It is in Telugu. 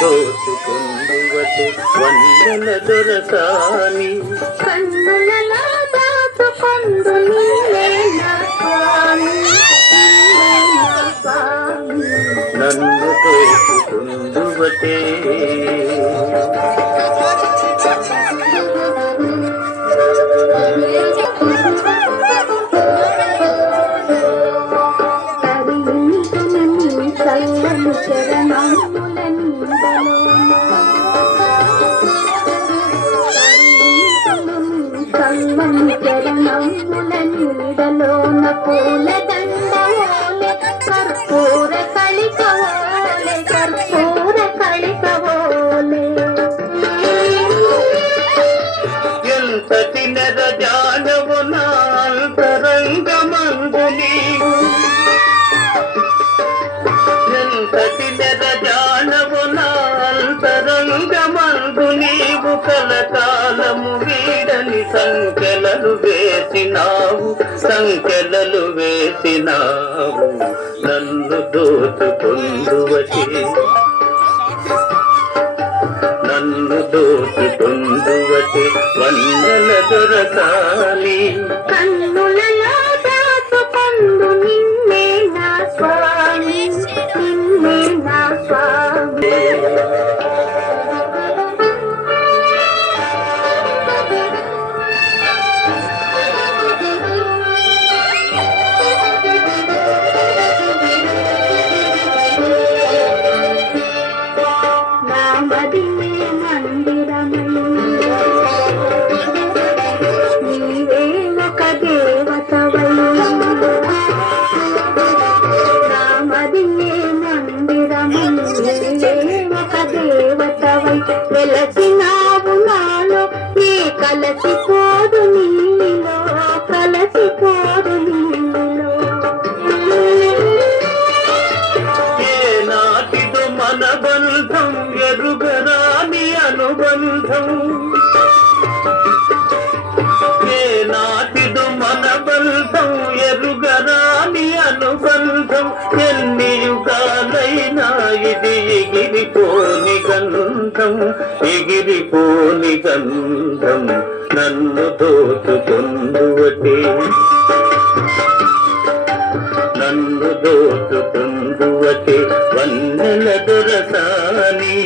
దోచుకుందువటి వన్నెల దొరసాని కన్నులలో దాచుకొందు నీవే నా స్వామి, నన్ను దోచుకుందువటే చల్లని చరణముల నీడలోన, చల్లని చరణముల నీడలోన పూల దండవోలే కర్పూర కళికవోలే, కర్పూర కళికవోలే. ఎంతటి నెరజానవు నాంతరంగమందు నీవు, ఎంతటి నెరజానవు నాంతరంగమందు నీవు కలకాలము వీడని సంఖ్యలను వేసినావు, సంఖ్యలను వేసినావు. నన్ను దోచుకొందువటి, నన్ను దోచుకొందువటి వన్నెల దొరసాని కన్నులలో దాచుకొందు నిన్నే నా స్వామి, నిన్నే నా స్వామి. నామదినే మందిరమై నీవే ఒక దేవతవై, నామదినే మందిరమై నీవే ఒక దేవతవై వెలసినావు నాలో, నీ కలసిపోదు నీలో, కలసిపోదు నీలో. ఏ నాటిదో మన బంధం ఎరుగరాని అనుబంధం, ఏ నాటిదో మన బంధం ఎరుగరాని అనుబంధం. ఎన్ని యుగాలైనా ఇది ఎగిరిపోని గంధం, ఎగిరిపోని గంధం. నన్ను దోచుకొందువటి, నన్ను దోచుకొందువటి వన్నెల దొరసాని